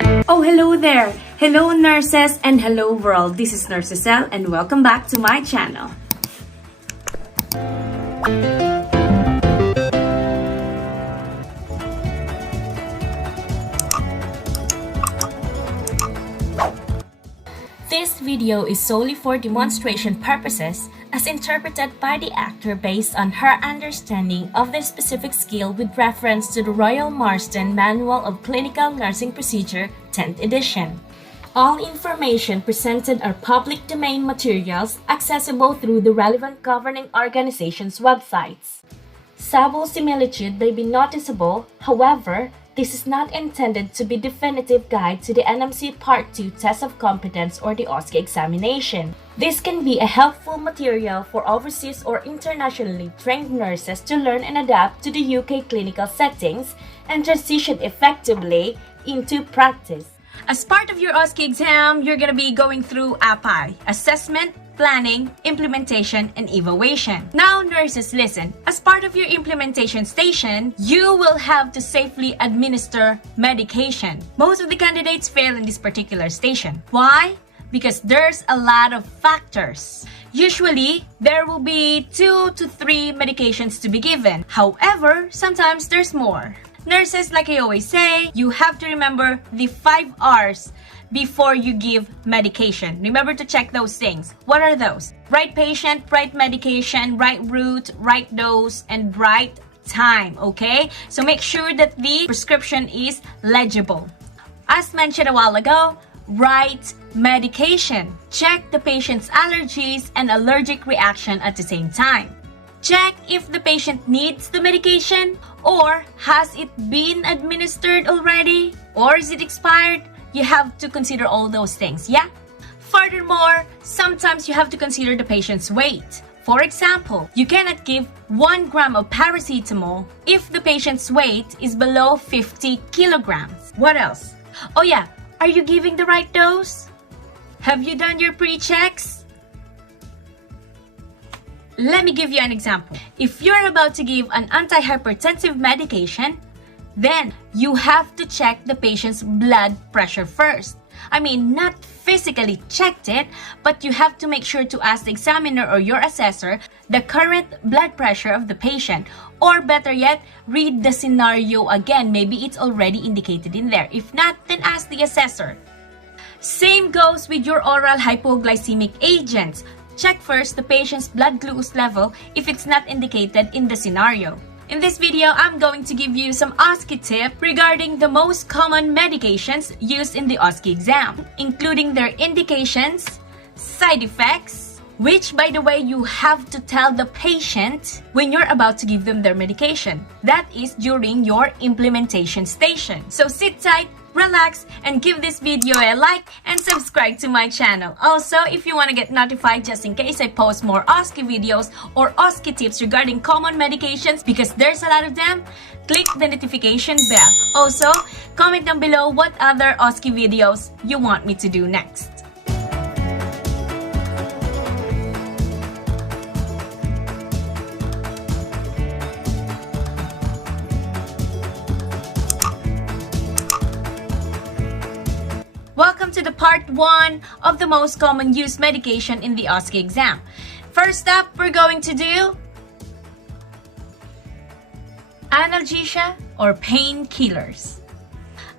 Oh, hello there! Hello nurses and hello world! This is Nurse Cecile and welcome back to my channel. This video is solely for demonstration purposes as interpreted by the actor based on her understanding of the specific skill with reference to the Royal Marsden Manual of Clinical Nursing Procedure 10th edition. All information presented are public domain materials accessible through the relevant governing organizations' websites. Subtle similitude may be noticeable, however, this is not intended to be definitive guide to the NMC Part 2 Test of Competence or the OSCE examination. This can be a helpful material for overseas or internationally trained nurses to learn and adapt to the UK clinical settings and transition effectively into practice. As part of your OSCE exam, you're going to be going through API, Assessment, Planning, Implementation, and Evaluation. Now, nurses, listen. As part of your implementation station, you will have to safely administer medication. Most of the candidates fail in this particular station. Why? Because there's a lot of factors. Usually, there will be 2 to 3 medications to be given. However, sometimes there's more. Nurses, like I always say, you have to remember the 5 R's before you give medication. Remember to check those things. What are those? Right patient, right medication, right route, right dose, and right time, okay? So make sure that the prescription is legible. As mentioned a while ago, right medication. Check the patient's allergies and allergic reaction at the same time. Check if the patient needs the medication or has it been administered already or is it expired? You have to consider all those things, yeah? Furthermore, sometimes you have to consider the patient's weight. For example, you cannot give 1 gram of paracetamol if the patient's weight is below 50 kilograms. What else? Oh yeah, are you giving the right dose? Have you done your pre-checks? Let me give you an example. If you're about to give an antihypertensive medication, then you have to check the patient's blood pressure first. I mean, not physically checked it, but you have to make sure to ask the examiner or your assessor the current blood pressure of the patient. Or better yet, read the scenario again. Maybe it's already indicated in there. If not, then ask the assessor. Same goes with your oral hypoglycemic agents. Check first the patient's blood glucose level if it's not indicated in the scenario. In this video, I'm going to give you some OSCE tips regarding the most common medications used in the OSCE exam, including their indications, side effects, which by the way, you have to tell the patient when you're about to give them their medication. That is during your implementation station. So sit tight, relax, and give this video a like and subscribe to my channel. Also, if you want to get notified just in case I post more OSCE videos or OSCE tips regarding common medications, because there's a lot of them, click the notification bell. Also, comment down below what other OSCE videos you want me to do next. Welcome to the part 1 of the most common used medication in the OSCE exam. First up, we're going to do analgesia or painkillers.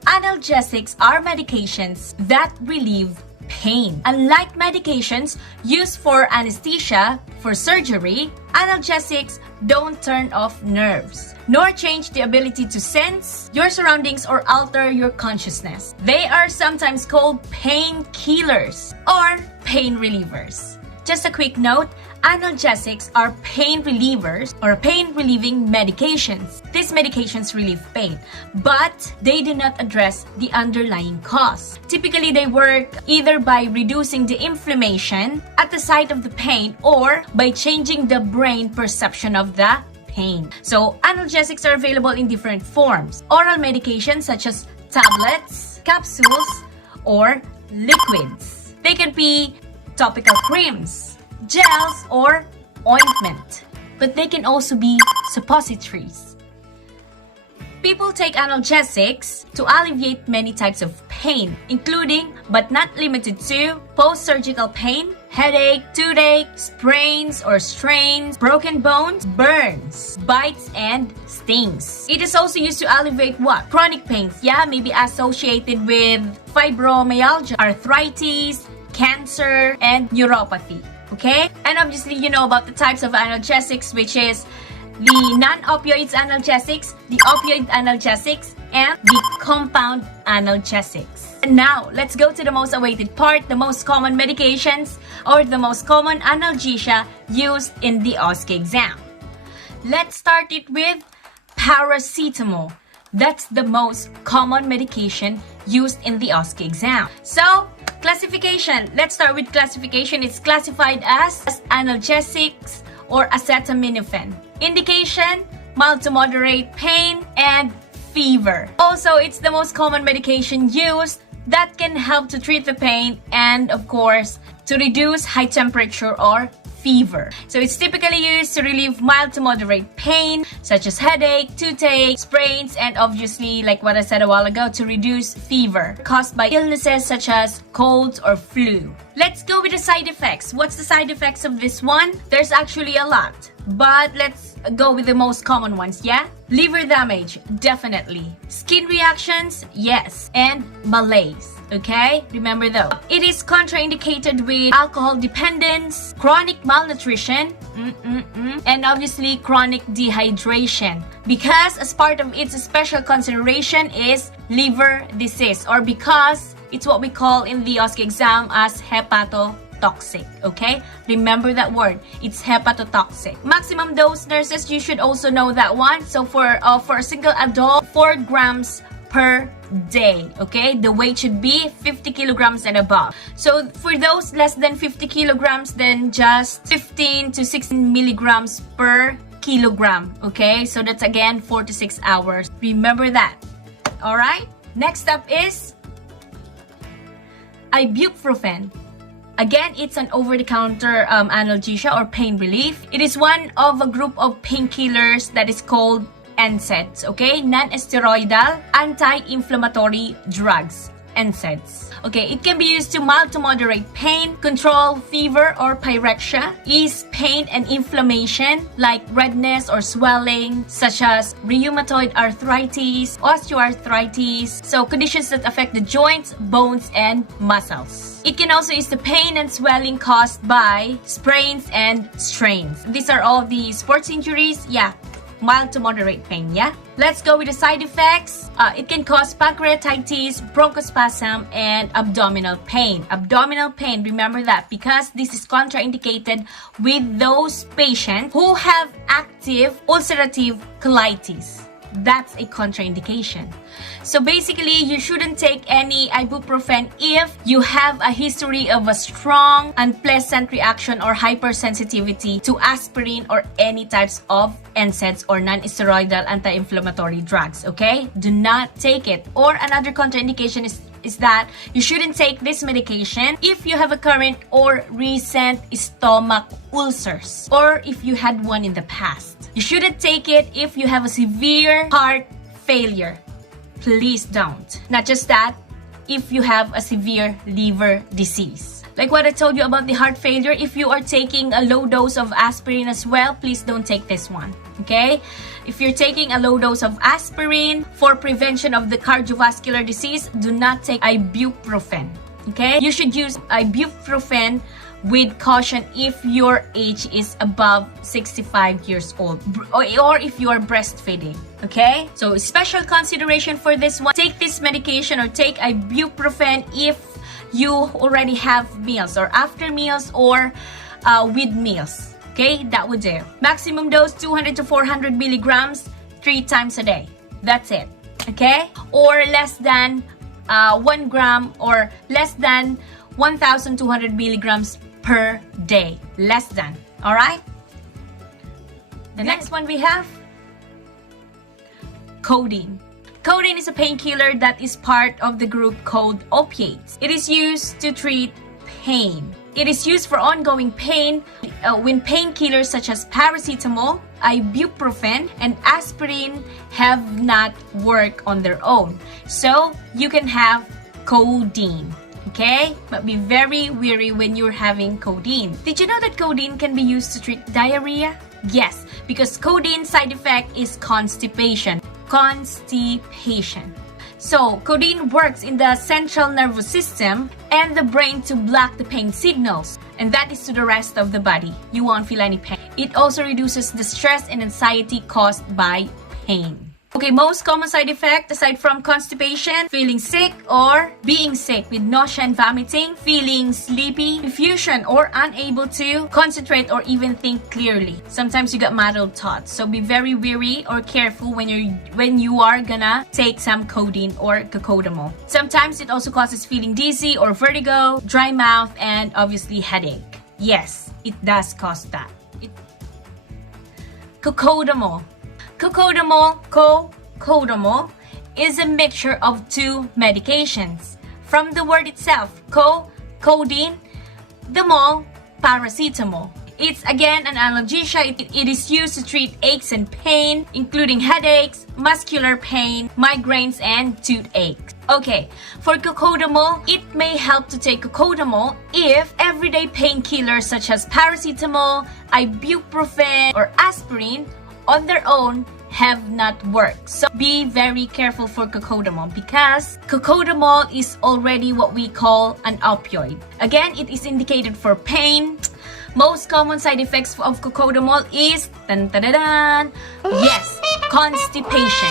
Analgesics are medications that relieve pain. Unlike medications used for anesthesia for surgery, analgesics don't turn off nerves, nor change the ability to sense your surroundings or alter your consciousness. They are sometimes called painkillers or pain relievers. Just a quick note, analgesics are pain relievers or pain-relieving medications. These medications relieve pain, but they do not address the underlying cause. Typically, they work either by reducing the inflammation at the site of the pain or by changing the brain perception of the pain. So, analgesics are available in different forms. Oral medications such as tablets, capsules, or liquids. They can be topical creams, gels, or ointment. But they can also be suppositories. People take analgesics to alleviate many types of pain, including but not limited to post-surgical pain, headache, toothache, sprains or strains, broken bones, burns, bites, and stings. It is also used to alleviate what? Chronic pains, yeah, maybe associated with fibromyalgia, arthritis, cancer, and neuropathy. Okay? And obviously, you know about the types of analgesics, which is the non-opioids analgesics, the opioid analgesics, and the compound analgesics. And now, let's go to the most awaited part, the most common medications or the most common analgesia used in the OSCE exam. Let's start it with paracetamol. That's the most common medication used in the OSCE exam. So, classification. Let's start with classification. It's classified as analgesics or acetaminophen. Indication, mild to moderate pain and fever. Also, it's the most common medication used that can help to treat the pain and, of course, to reduce high temperature or fever. So it's typically used to relieve mild to moderate pain such as headache, toothache, sprains, and obviously, like what I said a while ago, to reduce fever caused by illnesses such as colds or flu. Let's go with the side effects. What's the side effects of this one? There's actually a lot, but let's go with the most common ones, yeah? Liver damage, definitely. Skin reactions, yes. And malaise, okay? Remember though. It is contraindicated with alcohol dependence, chronic malnutrition, and obviously chronic dehydration. Because as part of its special consideration is liver disease, or because it's what we call in the OSCE exam as hepatotoxic, okay? Remember that word. It's hepatotoxic. Maximum dose, nurses, you should also know that one. So for a single adult, 4 grams per day, okay? The weight should be 50 kilograms and above. So for those less than 50 kilograms, then just 15 to 16 milligrams per kilogram, okay? So that's again 4 to 6 hours. Remember that. All right? Next up is ibuprofen. Again, it's an over-the-counter analgesia or pain relief. It is one of a group of painkillers that is called NSAIDs, okay? Non-steroidal anti-inflammatory drugs, NSAIDs. Okay, it can be used to mild to moderate pain, control fever or pyrexia, ease pain and inflammation like redness or swelling, such as rheumatoid arthritis, osteoarthritis, so conditions that affect the joints, bones, and muscles. It can also ease the pain and swelling caused by sprains and strains. These are all the sports injuries, yeah. Mild to moderate pain, yeah? Let's go with the side effects. It can cause pancreatitis, bronchospasm, and abdominal pain. Abdominal pain, remember that, because this is contraindicated with those patients who have active ulcerative colitis. That's a contraindication. So basically, you shouldn't take any ibuprofen if you have a history of a strong, unpleasant reaction or hypersensitivity to aspirin or any types of NSAIDs or non-steroidal anti-inflammatory drugs, okay? Do not take it. Or another contraindication is that you shouldn't take this medication if you have a current or recent stomach ulcers or if you had one in the past. You shouldn't take it if you have a severe heart failure. Please don't. Not just that, if you have a severe liver disease. Like what I told you about the heart failure, if you are taking a low dose of aspirin as well, please don't take this one, okay? If you're taking a low dose of aspirin for prevention of the cardiovascular disease, do not take ibuprofen, okay? You should use ibuprofen with caution if your age is above 65 years old or if you are breastfeeding, okay? So special consideration for this one, take this medication or take ibuprofen if you already have meals or after meals or with meals, okay? That would do. Maximum dose 200 to 400 milligrams 3 times a day. That's it, okay? Or less than 1 gram or less than 1,200 milligrams per day. Less than. All right? The next one we have codeine. Codeine is a painkiller that is part of the group called opiates. It is used to treat pain. It is used for ongoing pain when painkillers such as paracetamol, ibuprofen and aspirin have not worked on their own. So you can have codeine. Okay? But be very wary when you're having codeine. Did you know that codeine can be used to treat diarrhea? Yes, because codeine side effect is constipation. Constipation. So, codeine works in the central nervous system and the brain to block the pain signals. And that is to the rest of the body. You won't feel any pain. It also reduces the stress and anxiety caused by pain. Okay, most common side effect aside from constipation, feeling sick or being sick with nausea and vomiting, feeling sleepy, confusion or unable to concentrate or even think clearly. Sometimes you get muddled thoughts, so be very wary or careful when you are gonna take some codeine or cocodamol. Sometimes it also causes feeling dizzy or vertigo, dry mouth, and obviously headache. Yes, it does cause that. Cocodamol. Cocodamol is a mixture of two medications. From the word itself, codeine, the mol, paracetamol. It's again an analgesia. It is used to treat aches and pain, including headaches, muscular pain, migraines, and toothaches. Okay, for cocodamol, it may help to take cocodamol if everyday painkillers such as paracetamol, ibuprofen, or aspirin on their own have not worked. So be very careful for cocodamol because cocodamol is already what we call an opioid. Again, it is indicated for pain. Most common side effects of cocodamol is yes, constipation.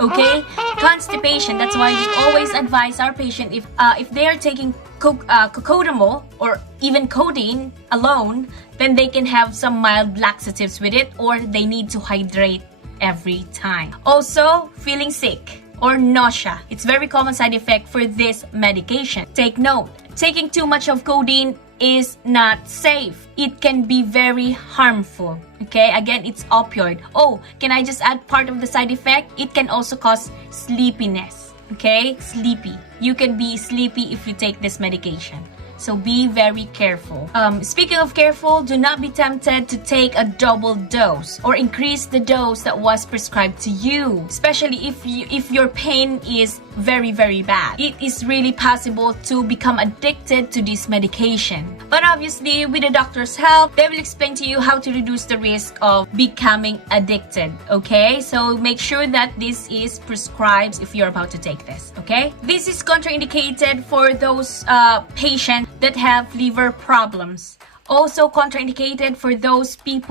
Okay, constipation. That's why we always advise our patient if they are taking cocodamol or even codeine alone, then they can have some mild laxatives with it, or they need to hydrate every time. Also, feeling sick or nausea. It's very common side effect for this medication. Take note, taking too much of codeine is not safe. It can be very harmful. Okay, again, it's opioid. Oh, can I just add part of the side effect? It can also cause sleepiness. Okay, sleepy. You can be sleepy if you take this medication. So be very careful. Speaking of careful, do not be tempted to take a double dose or increase the dose that was prescribed to you, especially if your pain is very, very bad. It is really possible to become addicted to this medication. But obviously, with the doctor's help, they will explain to you how to reduce the risk of becoming addicted. Okay, so make sure that this is prescribed if you're about to take this. Okay, this is contraindicated for those patients that have liver problems. Also contraindicated for those patients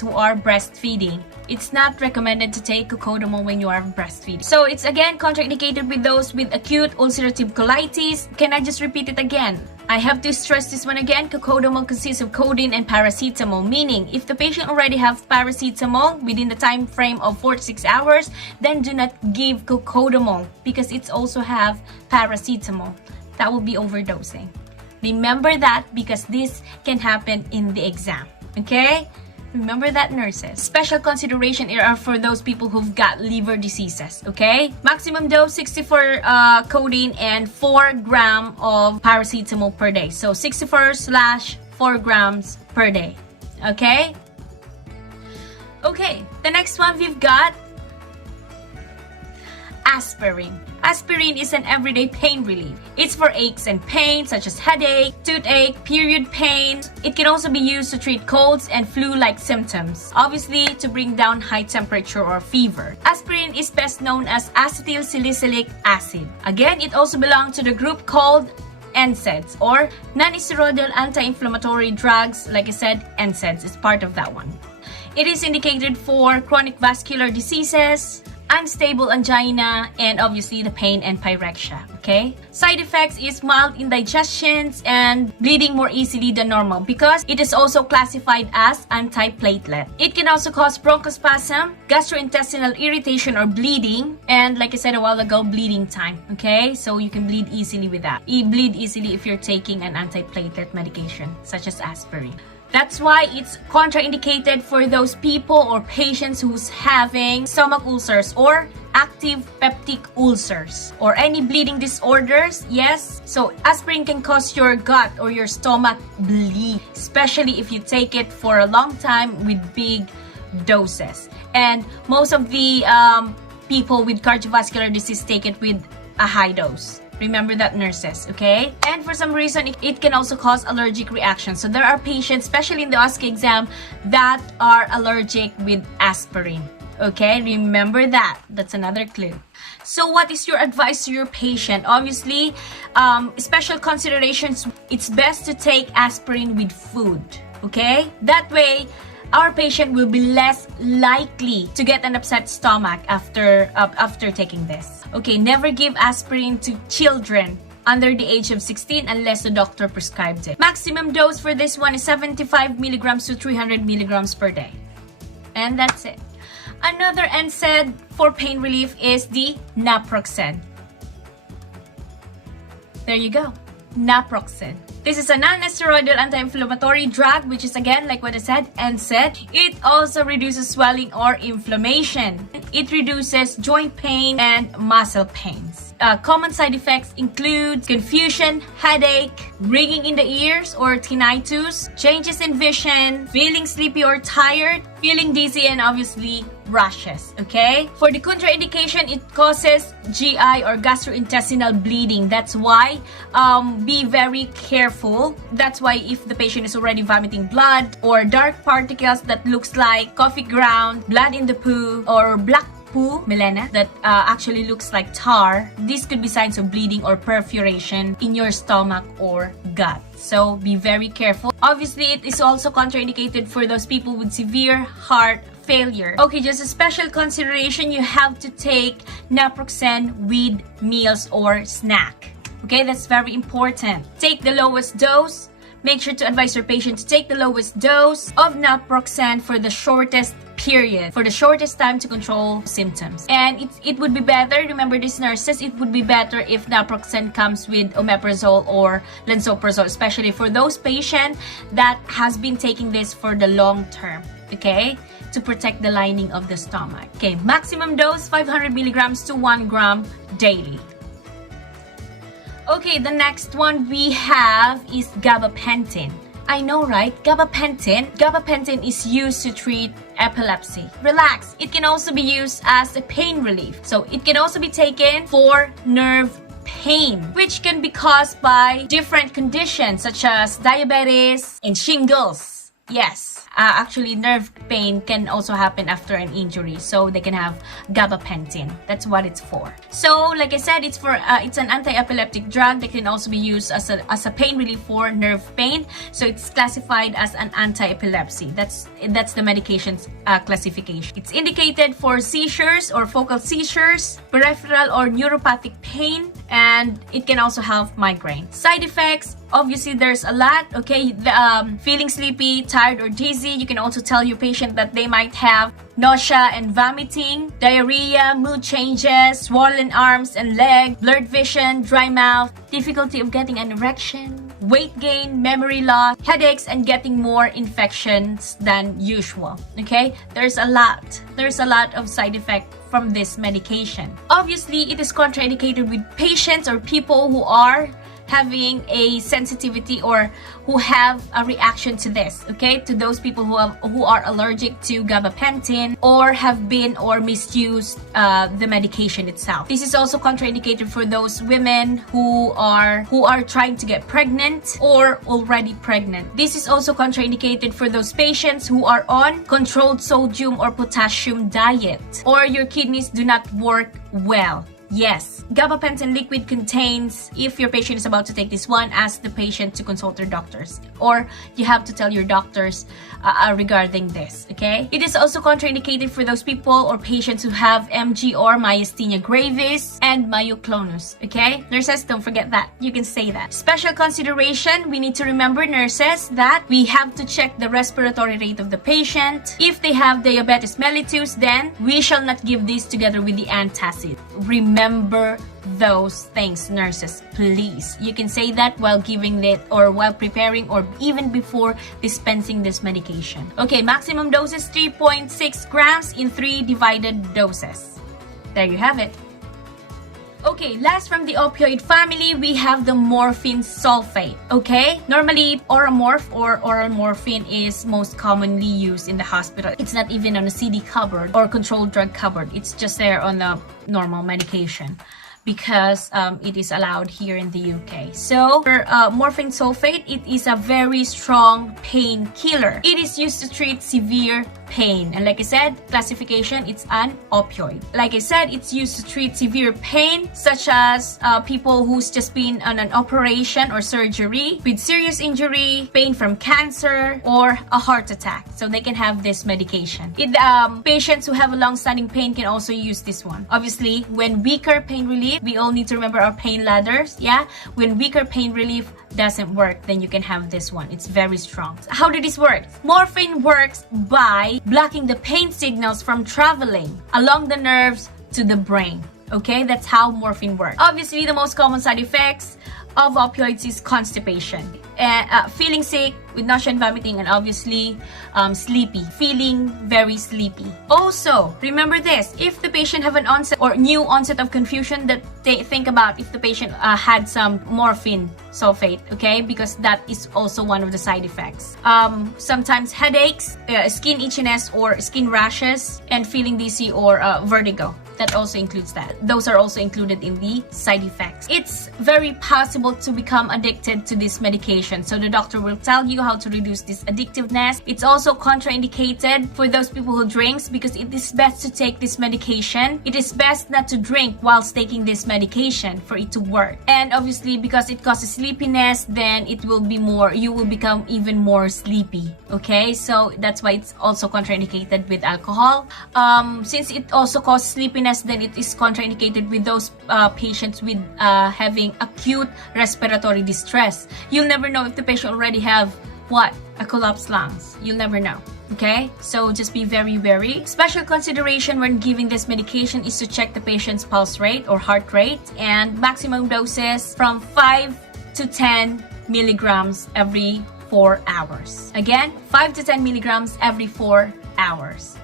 who are breastfeeding. It's not recommended to take cocodamol when you are breastfeeding. So it's again contraindicated with those with acute ulcerative colitis. Can I just repeat it again? I have to stress this one again. Cocodamol consists of codeine and paracetamol, meaning if the patient already have paracetamol within the time frame of 4 to 6 hours, then do not give cocodamol because it's also have paracetamol. That will be overdosing. Remember that because this can happen in the exam. Okay? Remember that, nurses. Special consideration are for those people who've got liver diseases. Okay? Maximum dose 64 codeine and 4 gram of paracetamol per day. So 64/4 grams per day. Okay? Okay, the next one we've got aspirin. Aspirin is an everyday pain relief. It's for aches and pains such as headache, toothache, period pain. It can also be used to treat colds and flu-like symptoms, obviously to bring down high temperature or fever. Aspirin is best known as acetylsalicylic acid. Again, it also belongs to the group called NSAIDs or non-steroidal anti-inflammatory drugs. Like I said, NSAIDs is part of that one. It is indicated for chronic vascular diseases, unstable angina, and obviously the pain and pyrexia. Okay, side effects is mild indigestions and bleeding more easily than normal because it is also classified as antiplatelet. It can also cause bronchospasm, gastrointestinal irritation or bleeding, and like I said a while ago, bleeding time. Okay, so you can bleed easily with that. You bleed easily if you're taking an antiplatelet medication such as aspirin. That's why it's contraindicated for those people or patients who's having stomach ulcers or active peptic ulcers or any bleeding disorders. Yes, so aspirin can cause your gut or your stomach bleed, especially if you take it for a long time with big doses. And most of the people with cardiovascular disease take it with a high dose. Remember that, nurses, okay? And for some reason, it can also cause allergic reactions. So there are patients, especially in the OSCE exam, that are allergic with aspirin. Okay, remember that. That's another clue. So what is your advice to your patient? Obviously, special considerations, it's best to take aspirin with food, okay? That way, our patient will be less likely to get an upset stomach after taking this. Okay, never give aspirin to children under the age of 16 unless the doctor prescribes it. Maximum dose for this one is 75 milligrams to 300 milligrams per day. And that's it. Another NSAID for pain relief is the naproxen. There you go, naproxen. This is a non-steroidal anti-inflammatory drug, which is, again, like what I said, NSAID. It also reduces swelling or inflammation. It reduces joint pain and muscle pains. Common side effects include confusion, headache, ringing in the ears or tinnitus, changes in vision, feeling sleepy or tired, feeling dizzy, and obviously rashes. Okay? For the contraindication, it causes GI or gastrointestinal bleeding. That's why be very careful. That's why if the patient is already vomiting blood or dark particles that looks like coffee ground, blood in the poo, or black poo, melena, that actually looks like tar, this could be signs of bleeding or perforation in your stomach or gut. So be very careful. Obviously, it is also contraindicated for those people with severe heart failure. Okay, just a special consideration, you have to take naproxen with meals or snack. Okay, that's very important. Take the lowest dose. Make sure to advise your patient to take the lowest dose of naproxen for the shortest period, for the shortest time to control symptoms. And it would be better, remember this, nurses, it would be better if naproxen comes with omeprazole or lansoprazole, especially for those patients that has been taking this for the long term, okay, to protect the lining of the stomach. Okay, maximum dose 500 milligrams to 1 gram daily. Okay, the next one we have is gabapentin. I know, right? Gabapentin is used to treat epilepsy. Relax. It can also be used as a pain relief. So it can also be taken for nerve pain, which can be caused by different conditions such as diabetes and shingles. Yes. Actually, nerve pain can also happen after an injury, so they can have gabapentin. That's what it's for. So, like I said, it's an anti-epileptic drug that can also be used as a pain relief for nerve pain. So it's classified as an anti-epilepsy. That's the medication's classification. It's indicated for seizures or focal seizures, peripheral or neuropathic pain, and it can also have migraine. Side effects. Obviously, there's a lot, okay? Feeling sleepy, tired, or dizzy. You can also tell your patient that they might have nausea and vomiting, diarrhea, mood changes, swollen arms and legs, blurred vision, dry mouth, difficulty of getting an erection, weight gain, memory loss, headaches, and getting more infections than usual, okay? There's a lot of side effects from this medication. Obviously, it is contraindicated with patients or people who are having a sensitivity or who have a reaction to this, okay? To those people who are allergic to gabapentin or have been or misused the medication itself. This is also contraindicated for those women who are trying to get pregnant or already pregnant. This is also contraindicated for those patients who are on controlled sodium or potassium diet or your kidneys do not work well. Yes, gabapentin liquid contains, if your patient is about to take this one, ask the patient to consult their doctors. Or you have to tell your doctors regarding this, okay? It is also contraindicated for those people or patients who have MG or myasthenia gravis and myoclonus, okay? Nurses, don't forget that. You can say that. Special consideration, we need to remember, nurses, that we have to check the respiratory rate of the patient. If they have diabetes mellitus, then we shall not give this together with the antacid. Remember those things, nurses, please. You can say that while giving it or while preparing or even before dispensing this medication. Okay, maximum dose is 3.6 grams in 3 divided doses. there you have it. Okay, last from the opioid family, we have the morphine sulfate, okay? Normally, Oramorph or oral morphine is most commonly used in the hospital. It's not even on a CD cupboard or controlled drug cupboard. It's just there on the normal medication because it is allowed here in the UK. So, for morphine sulfate, it is a very strong painkiller. It is used to treat severe pain. And like I said, classification, it's an opioid. Like I said, it's used to treat severe pain, such as people who's just been on an operation or surgery with serious injury, pain from cancer, or a heart attack. So they can have this medication. Patients who have a long-standing pain can also use this one. Obviously, when weaker pain relief, we all need to remember our pain ladders, yeah? When weaker pain relief doesn't work, then you can have this one. It's very strong. So how did this work? Morphine works by blocking the pain signals from traveling along the nerves to the brain. Okay, that's how morphine works. Obviously, the most common side effects of opioids is constipation, feeling sick with nausea and vomiting, and obviously sleepy, feeling very sleepy. Also, remember this, if the patient have an onset or new onset of confusion, that they think about if the patient had some morphine sulfate, okay, because that is also one of the side effects. Sometimes headaches, skin itchiness or skin rashes, and feeling dizzy or vertigo. That also includes that. Those are also included in the side effects. It's very possible to become addicted to this medication. So the doctor will tell you how to reduce this addictiveness. It's also contraindicated for those people who drinks because it is best to take this medication. It is best not to drink whilst taking this medication for it to work. And obviously, because it causes sleepiness, then it will be more, you will become even more sleepy. Okay, so that's why it's also contraindicated with alcohol. Since it also causes sleepiness, then it is contraindicated with those patients with having acute respiratory distress. You'll never know if the patient already have what? A collapsed lungs. You'll never know. Okay, so just be very wary. Special consideration when giving this medication is to check the patient's pulse rate or heart rate, and maximum doses from 5 to 10 milligrams every 4 hours. Again, 5 to 10 milligrams every 4 hours.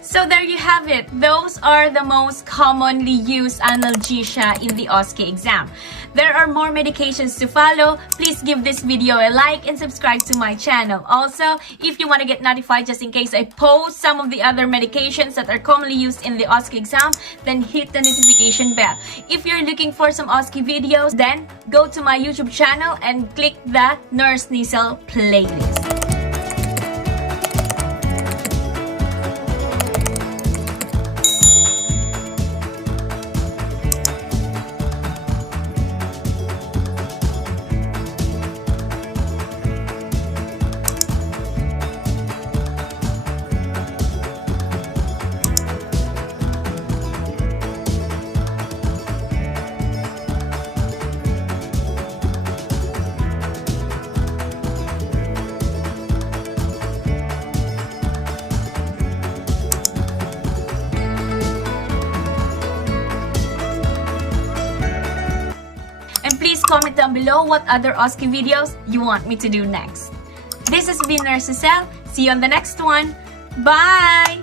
So there you have it. Those are the most commonly used analgesia in the OSCE exam. There are more medications to follow. Please give this video a like and subscribe to my channel. Also, if you want to get notified just in case I post some of the other medications that are commonly used in the OSCE exam, then hit the notification bell. If you're looking for some OSCE videos, then go to my YouTube channel and click the Nurse Nizel playlist. Please comment down below what other OSCE videos you want me to do next. This has been Nurse Nizel. See you on the next one. Bye!